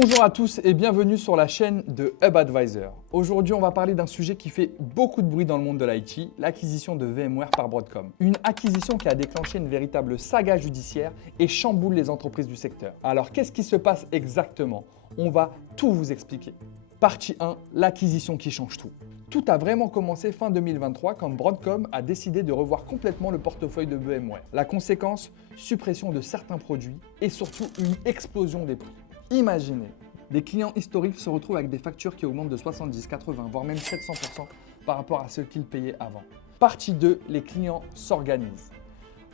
Bonjour à tous et bienvenue sur la chaîne de Hub Advisor. Aujourd'hui, on va parler d'un sujet qui fait beaucoup de bruit dans le monde de l'IT, l'acquisition de VMware par Broadcom. Une acquisition qui a déclenché une véritable saga judiciaire et chamboule les entreprises du secteur. Alors, qu'est-ce qui se passe exactement? On va tout vous expliquer. Partie 1, l'acquisition qui change tout. Tout a vraiment commencé fin 2023 quand Broadcom a décidé de revoir complètement le portefeuille de VMware. La conséquence, suppression de certains produits et surtout une explosion des prix. Imaginez, des clients historiques se retrouvent avec des factures qui augmentent de 70, 80, voire même 700% par rapport à ce qu'ils payaient avant. Partie 2, les clients s'organisent.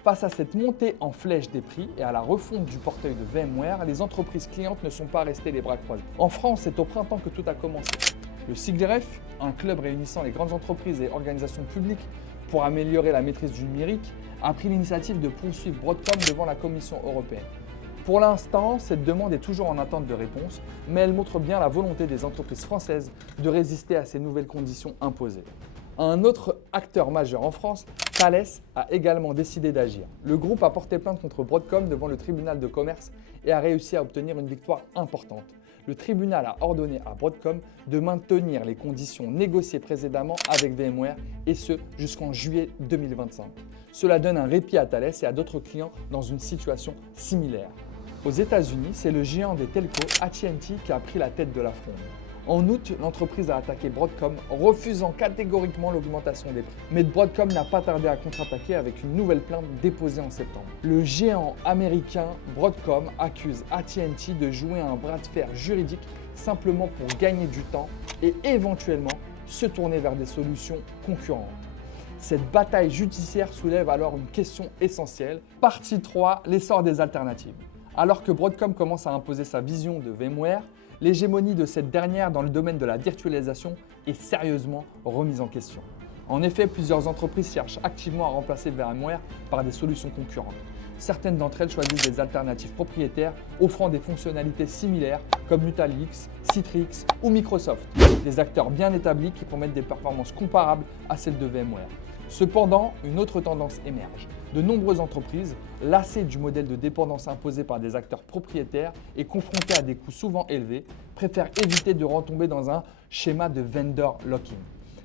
Face à cette montée en flèche des prix et à la refonte du portefeuille de VMware, les entreprises clientes ne sont pas restées les bras croisés. En France, c'est au printemps que tout a commencé. Le SIGREF, un club réunissant les grandes entreprises et organisations publiques pour améliorer la maîtrise du numérique, a pris l'initiative de poursuivre Broadcom devant la Commission européenne. Pour l'instant, cette demande est toujours en attente de réponse, mais elle montre bien la volonté des entreprises françaises de résister à ces nouvelles conditions imposées. Un autre acteur majeur en France, Thales, a également décidé d'agir. Le groupe a porté plainte contre Broadcom devant le tribunal de commerce et a réussi à obtenir une victoire importante. Le tribunal a ordonné à Broadcom de maintenir les conditions négociées précédemment avec VMware et ce jusqu'en juillet 2025. Cela donne un répit à Thales et à d'autres clients dans une situation similaire. Aux États-Unis, c'est le géant des telcos AT&T qui a pris la tête de la fronde. En août, l'entreprise a attaqué Broadcom, refusant catégoriquement l'augmentation des prix. Mais Broadcom n'a pas tardé à contre-attaquer avec une nouvelle plainte déposée en septembre. Le géant américain Broadcom accuse AT&T de jouer à un bras de fer juridique simplement pour gagner du temps et éventuellement se tourner vers des solutions concurrentes. Cette bataille judiciaire soulève alors une question essentielle. Partie 3, l'essor des alternatives. Alors que Broadcom commence à imposer sa vision de VMware, l'hégémonie de cette dernière dans le domaine de la virtualisation est sérieusement remise en question. En effet, plusieurs entreprises cherchent activement à remplacer VMware par des solutions concurrentes. Certaines d'entre elles choisissent des alternatives propriétaires offrant des fonctionnalités similaires comme Nutanix, Citrix ou Microsoft, des acteurs bien établis qui promettent des performances comparables à celles de VMware. Cependant, une autre tendance émerge. De nombreuses entreprises, lassées du modèle de dépendance imposé par des acteurs propriétaires et confrontées à des coûts souvent élevés, préfèrent éviter de retomber dans un schéma de vendor locking.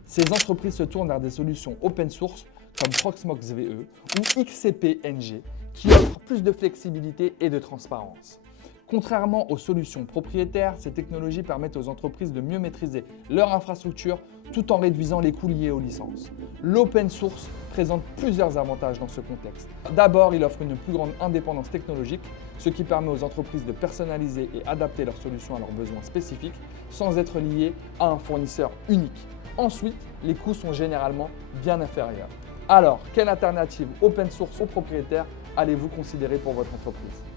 Ces entreprises se tournent vers des solutions open source comme Proxmox VE ou XCP-NG qui offrent plus de flexibilité et de transparence. Contrairement aux solutions propriétaires, ces technologies permettent aux entreprises de mieux maîtriser leur infrastructure tout en réduisant les coûts liés aux licences. L'open source présente plusieurs avantages dans ce contexte. D'abord, il offre une plus grande indépendance technologique, ce qui permet aux entreprises de personnaliser et adapter leurs solutions à leurs besoins spécifiques sans être liées à un fournisseur unique. Ensuite, les coûts sont généralement bien inférieurs. Alors, quelle alternative open source ou propriétaire allez-vous considérer pour votre entreprise ?